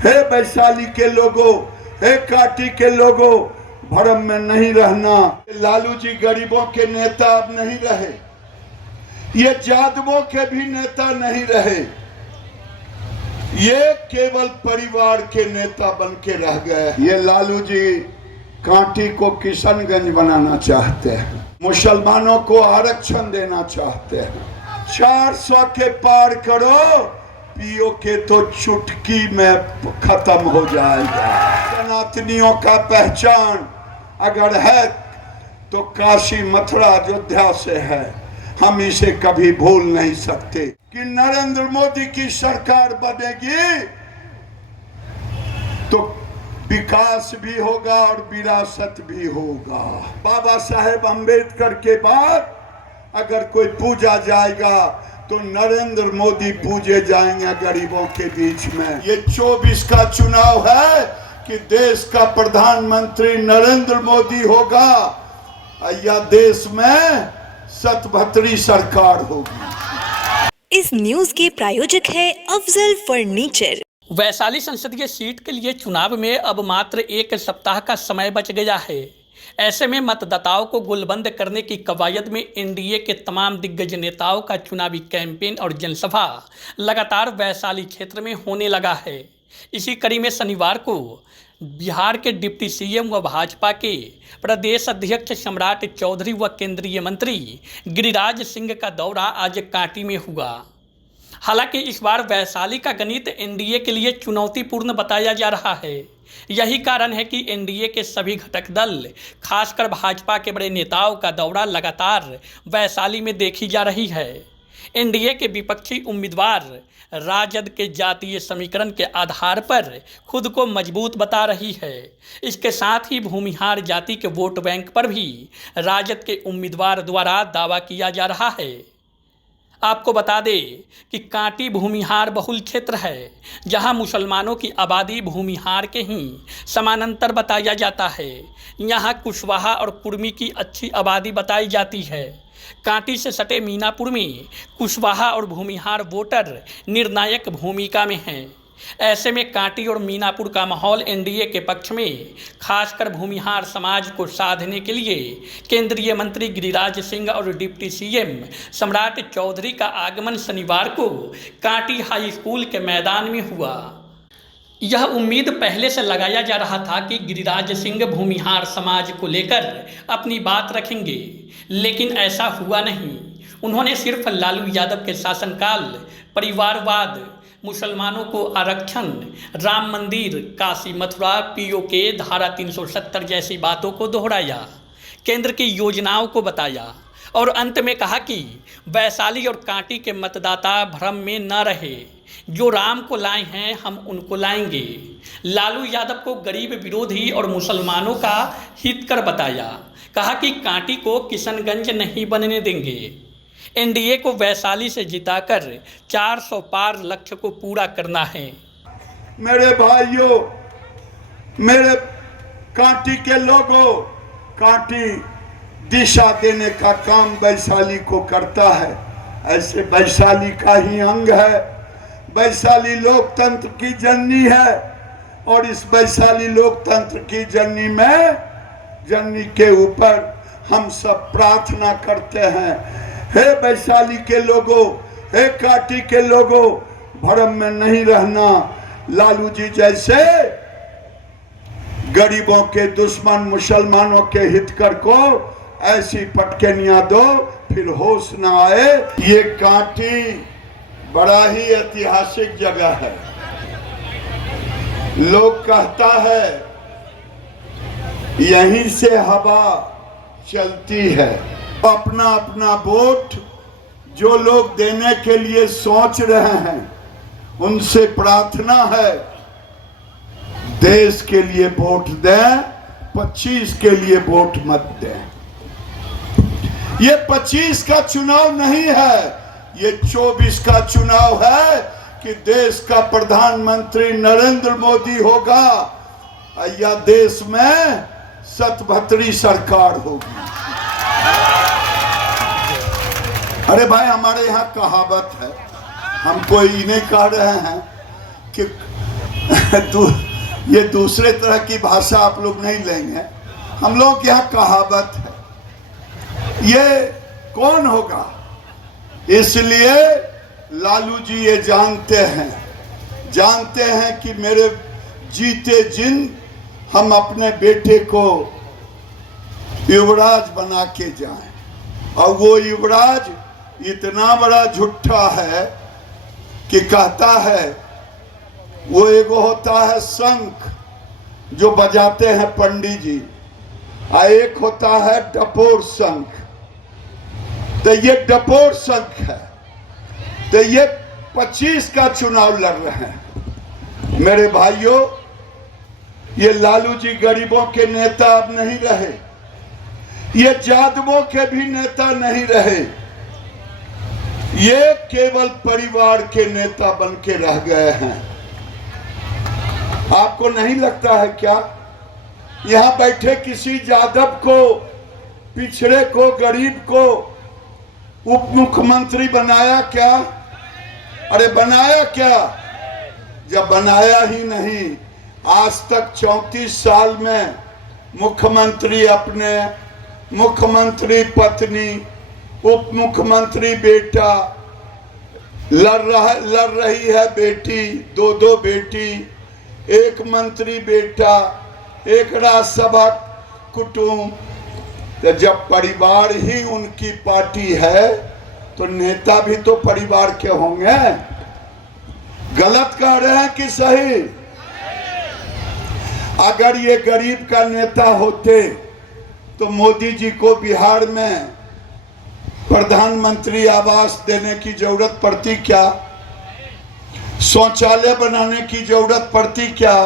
हे वैशाली के लोगों, हे काटी के लोगों, भरम में नहीं रहना। लालू जी गरीबों के नेता अब नहीं रहे, ये जादवों के भी नेता नहीं रहे, ये केवल परिवार के नेता बन के रह गए। ये लालू जी कांटी को किशनगंज बनाना चाहते हैं, मुसलमानों को आरक्षण देना चाहते हैं। 400 के पार करो, पीओ के तो चुटकी में खत्म हो जाएगा। सनातनियों का पहचान अगर है तो काशी मथुरा अयोध्या से है, हम इसे कभी भूल नहीं सकते। कि नरेंद्र मोदी की सरकार बनेगी तो विकास भी होगा और विरासत भी होगा। बाबा साहेब अम्बेडकर के बाद अगर कोई पूजा जाएगा तो नरेंद्र मोदी पूजे जाएंगे गरीबों के बीच में। ये 24 का चुनाव है कि देश का प्रधानमंत्री नरेंद्र मोदी होगा या देश में सतभतरी सरकार होगी। इस न्यूज के प्रायोजक है अफजल फर्नीचर। वैशाली संसदीय सीट के लिए चुनाव में अब मात्र एक सप्ताह का समय बच गया है। ऐसे में मतदाताओं को गोलबंद करने की कवायद में एनडीए के तमाम दिग्गज नेताओं का चुनावी कैंपेन और जनसभा लगातार वैशाली क्षेत्र में होने लगा है। इसी कड़ी में शनिवार को बिहार के डिप्टी सीएम व भाजपा के प्रदेश अध्यक्ष सम्राट चौधरी व केंद्रीय मंत्री गिरिराज सिंह का दौरा आज कांटी में हुआ। हालांकि इस बार वैशाली का गणित एनडीए के लिए चुनौतीपूर्ण बताया जा रहा है। यही कारण है कि एनडीए के सभी घटक दल, खासकर भाजपा के बड़े नेताओं का दौरा लगातार वैशाली में देखी जा रही है। एनडीए के विपक्षी उम्मीदवार राजद के जातीय समीकरण के आधार पर खुद को मजबूत बता रही है। इसके साथ ही भूमिहार जाति के वोट बैंक पर भी राजद के उम्मीदवार द्वारा दावा किया जा रहा है। आपको बता दें कि कांटी भूमिहार बहुल क्षेत्र है, जहां मुसलमानों की आबादी भूमिहार के ही समानांतर बताया जाता है। यहां कुशवाहा और कुर्मी की अच्छी आबादी बताई जाती है। कांटी से सटे मीनापुर में कुशवाहा और भूमिहार वोटर निर्णायक भूमिका में हैं। ऐसे में कांटी और मीनापुर का माहौल एनडीए के पक्ष में, खासकर भूमिहार समाज को साधने के लिए केंद्रीय मंत्री गिरिराज सिंह और डिप्टी सीएम सम्राट चौधरी का आगमन शनिवार को कांटी हाई स्कूल के मैदान में हुआ। यह उम्मीद पहले से लगाया जा रहा था कि गिरिराज सिंह भूमिहार समाज को लेकर अपनी बात रखेंगे, लेकिन ऐसा हुआ नहीं। उन्होंने सिर्फ लालू यादव के शासनकाल, परिवारवाद, मुसलमानों को आरक्षण, राम मंदिर, काशी मथुरा, पीओके, धारा 370 जैसी बातों को दोहराया, केंद्र की योजनाओं को बताया और अंत में कहा कि वैशाली और कांटी के मतदाता भ्रम में न रहे। जो राम को लाए हैं हम उनको लाएंगे। लालू यादव को गरीब विरोधी और मुसलमानों का हितकर बताया। कहा कि कांटी को किशनगंज नहीं बनने देंगे। एनडीए को वैशाली से जिताकर 400 पार लक्ष्य को पूरा करना है। मेरे भाइयों, मेरे कांटी के लोगों, कांटी दिशा देने का काम वैशाली को करता है। ऐसे वैशाली का ही अंग है। वैशाली लोकतंत्र की जननी है और इस वैशाली लोकतंत्र की जननी के ऊपर हम सब प्रार्थना करते हैं। हे वैशाली के लोगों, हे काटी के लोगों, भरम में नहीं रहना। लालू जी जैसे गरीबों के दुश्मन मुसलमानों के हितकर को ऐसी पटकनियां दो फिर होश न आए। ये कांटी बड़ा ही ऐतिहासिक जगह है। लोग कहता है यहीं से हवा चलती है। अपना अपना वोट जो लोग देने के लिए सोच रहे हैं उनसे प्रार्थना है देश के लिए वोट दें, 25 के लिए वोट मत दें। ये 25 का चुनाव नहीं है, ये 24 का चुनाव है कि देश का प्रधानमंत्री नरेंद्र मोदी होगा या देश में सतभतरी सरकार होगी। अरे भाई, हमारे यहाँ कहावत है, हम कोई नहीं कह रहे हैं कि ये दूसरे तरह की भाषा आप लोग नहीं लेंगे। हम लोग यहाँ कहावत है, ये कौन होगा। इसलिए लालू जी ये जानते हैं कि मेरे जीते जिन हम अपने बेटे को युवराज बना के जाएं, और वो युवराज इतना बड़ा झूठा है कि कहता है वो एगो होता है शंख जो बजाते हैं पंडित जी, और एक होता है डपोर शंख। तो ये डपोर शंख है। तो ये 25 का चुनाव लड़ रहे हैं। मेरे भाइयों, ये लालू जी गरीबों के नेता अब नहीं रहे, ये जादवों के भी नेता नहीं रहे, ये केवल परिवार के नेता बन के रह गए हैं। आपको नहीं लगता है क्या यहां बैठे किसी यादव को, पिछड़े को, गरीब को उप मुख्यमंत्री बनाया क्या? अरे बनाया क्या? जब बनाया ही नहीं, आज तक 34 साल में मुख्यमंत्री अपने, मुख्यमंत्री पत्नी, उप मुख्यमंत्री बेटा, लड़ रही है बेटी, दो बेटी, एक मंत्री बेटा, एक राज्यसभा कुटुंब। तो जब परिवार ही उनकी पार्टी है तो नेता भी तो परिवार के होंगे। गलत कह रहे हैं कि सही? अगर ये गरीब का नेता होते तो मोदी जी को बिहार में प्रधानमंत्री आवास देने की जरूरत पड़ती क्या? शौचालय बनाने की जरूरत पड़ती क्या?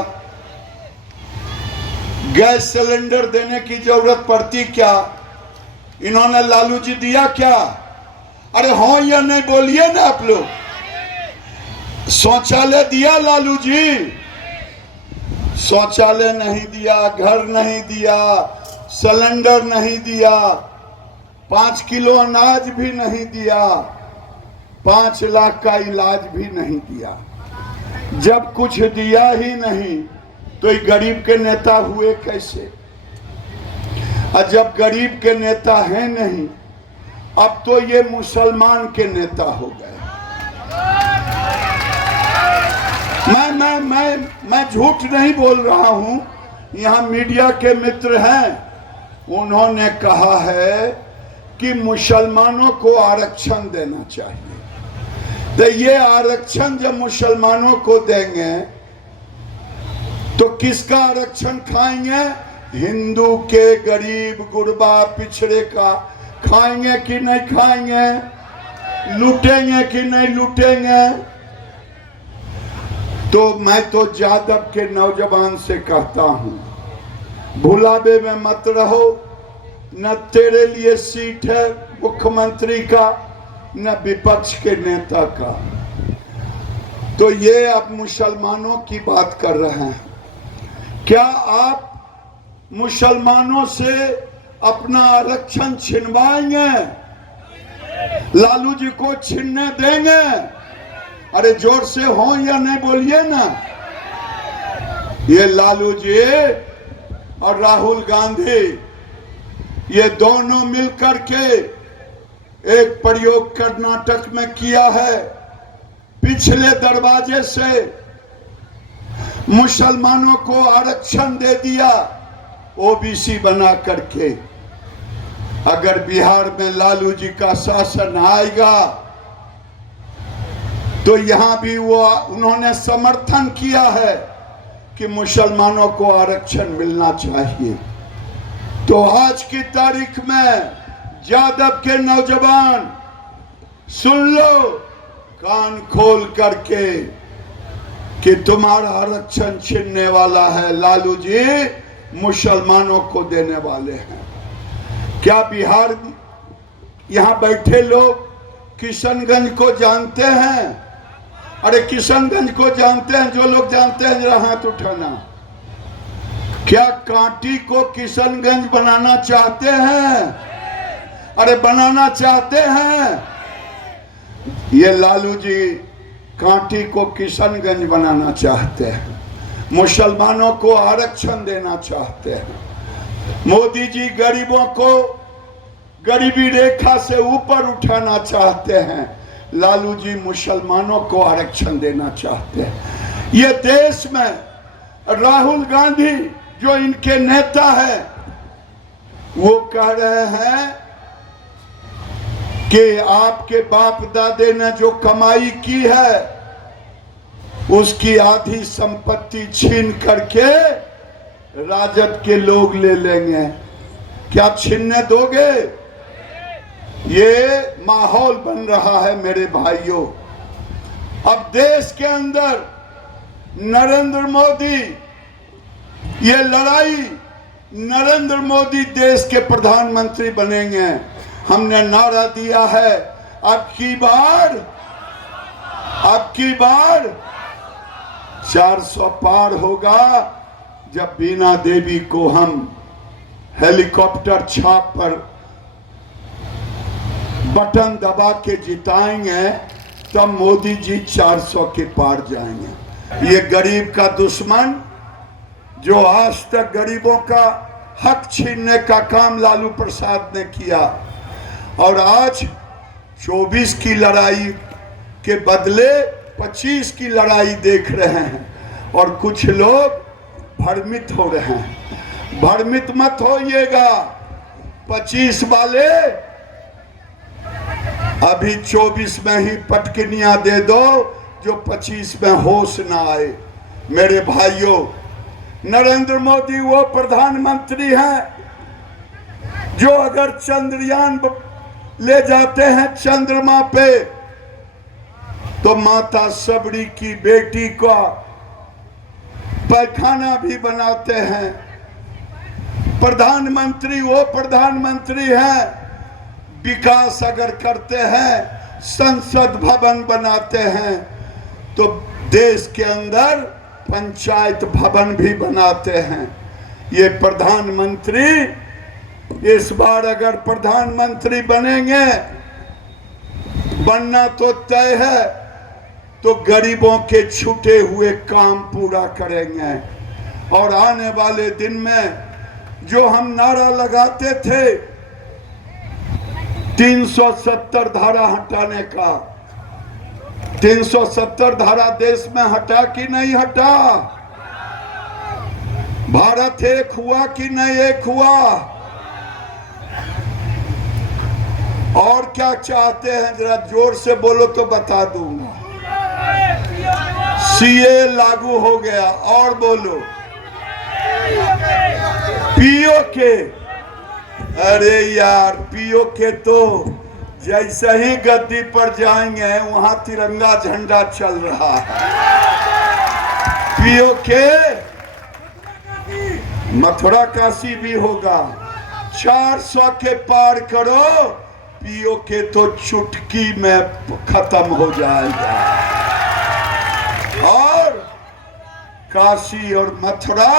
गैस सिलेंडर देने की जरूरत पड़ती क्या? इन्होंने लालू जी दिया क्या? अरे हाँ या नहीं बोलिए ना आप लोग। शौचालय दिया लालू जी? शौचालय नहीं दिया, घर नहीं दिया, सिलेंडर नहीं दिया, 5 किलो अनाज भी नहीं दिया, 5 लाख का इलाज भी नहीं दिया। जब कुछ दिया ही नहीं तो ये गरीब के नेता हुए कैसे? और जब गरीब के नेता हैं नहीं, अब तो ये मुसलमान के नेता हो गए। मैं झूठ नहीं बोल रहा हूं। यहाँ मीडिया के मित्र हैं, उन्होंने कहा है कि मुसलमानों को आरक्षण देना चाहिए। तो ये आरक्षण जब मुसलमानों को देंगे तो किसका आरक्षण खाएंगे? हिंदू के, गरीब गुरबा पिछड़े का खाएंगे कि नहीं खाएंगे? लूटेंगे कि नहीं लूटेंगे? तो मैं तो यादव के नौजवान से कहता हूं, भुलावे में मत रहो। न तेरे लिए सीट है मुख्यमंत्री का, न विपक्ष के नेता का। तो ये आप मुसलमानों की बात कर रहे हैं। क्या आप मुसलमानों से अपना आरक्षण छिनवाएंगे? लालू जी को छीनने देंगे? अरे जोर से हो या नहीं बोलिए ना। ये लालू जी और राहुल गांधी, ये दोनों मिलकर के एक प्रयोग कर्नाटक में किया है। पिछले दरवाजे से मुसलमानों को आरक्षण दे दिया, ओबीसी बना करके। अगर बिहार में लालू जी का शासन आएगा तो यहां भी वो उन्होंने समर्थन किया है कि मुसलमानों को आरक्षण मिलना चाहिए। तो आज की तारीख में यादव के नौजवान सुन लो कान खोल करके कि तुम्हारा आरक्षण छीनने वाला है लालू जी, मुसलमानों को देने वाले हैं। क्या बिहार, यहां बैठे लोग किशनगंज को जानते हैं? अरे किशनगंज को जानते हैं? जो लोग जानते हैं जरा हाथ उठाना। क्या कांटी को किशनगंज बनाना चाहते हैं? अरे बनाना चाहते हैं? ये लालू जी कांटी को किशनगंज बनाना चाहते हैं। मुसलमानों को आरक्षण देना चाहते हैं। मोदी जी गरीबों को गरीबी रेखा से ऊपर उठाना चाहते हैं। लालू जी मुसलमानों को आरक्षण देना चाहते हैं। ये देश में राहुल गांधी जो इनके नेता हैं, वो कह रहे हैं कि आपके बाप दादे ने जो कमाई की है उसकी आधी संपत्ति छीन करके राजद के लोग ले लेंगे। क्या छीनने दोगे? ये माहौल बन रहा है मेरे भाइयों। अब देश के अंदर नरेंद्र मोदी, ये लड़ाई, नरेंद्र मोदी देश के प्रधानमंत्री बनेंगे। हमने नारा दिया है, अब की बार 400 पार होगा जब बीना देवी को हम हेलीकॉप्टर छाप पर बटन दबा के जिताएंगे, तब मोदी जी 400 के पार जाएंगे। ये गरीब का दुश्मन जो आज तक गरीबों का हक छीनने का काम लालू प्रसाद ने किया, और आज 24 की लड़ाई के बदले 25 की लड़ाई देख रहे हैं, और कुछ लोग भ्रमित हो रहे हैं। भ्रमित मत होइएगा, 25 वाले अभी 24 में ही पटकनियां दे दो जो 25 में होश ना आए। मेरे भाइयों, नरेंद्र मोदी वो प्रधानमंत्री हैं जो अगर चंद्रयान ले जाते हैं चंद्रमा पे, तो माता सबरी की बेटी का पैखाना भी बनाते हैं। प्रधानमंत्री वो प्रधानमंत्री हैं, विकास अगर करते हैं, संसद भवन बनाते हैं, तो देश के अंदर पंचायत भवन भी बनाते हैं। ये प्रधानमंत्री इस बार अगर प्रधानमंत्री बनेंगे, बनना तो तय है, तो गरीबों के छूटे हुए काम पूरा करेंगे। और आने वाले दिन में जो हम नारा लगाते थे 370 धारा हटाने का, 370 धारा देश में हटा कि नहीं हटा? भारत एक हुआ कि नहीं एक हुआ? और क्या चाहते हैं, जरा जोर से बोलो तो बता दूंगा। सीए लागू हो गया, और बोलो पीओके। अरे यार, पीओके तो जैसे ही गद्दी पर जाएंगे वहां तिरंगा झंडा चल रहा है। पीओके मथुरा काशी भी होगा। 400 के पार करो, पीओके तो चुटकी में खत्म हो जाएगा। और काशी और मथुरा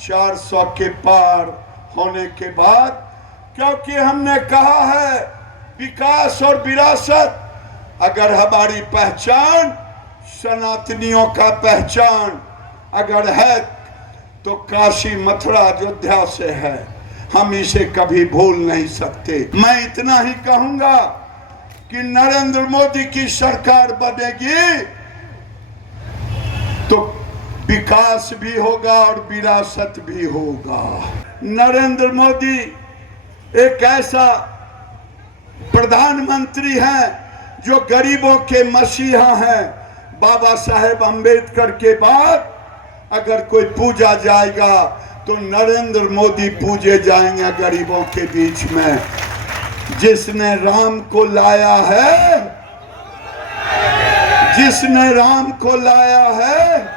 400 के पार होने के बाद, क्योंकि हमने कहा है विकास और विरासत, अगर हमारी पहचान सनातनियों का पहचान अगर है तो काशी मथुरा अयोध्या से है। हम इसे कभी भूल नहीं सकते। मैं इतना ही कहूंगा कि नरेंद्र मोदी की सरकार बनेगी तो विकास भी होगा और विरासत भी होगा। नरेंद्र मोदी एक ऐसा प्रधानमंत्री हैं जो गरीबों के मसीहा हैं। बाबा साहेब अम्बेडकर के बाद अगर कोई पूजा जाएगा तो नरेंद्र मोदी पूजे जाएंगे गरीबों के बीच में। जिसने राम को लाया है, जिसने राम को लाया है,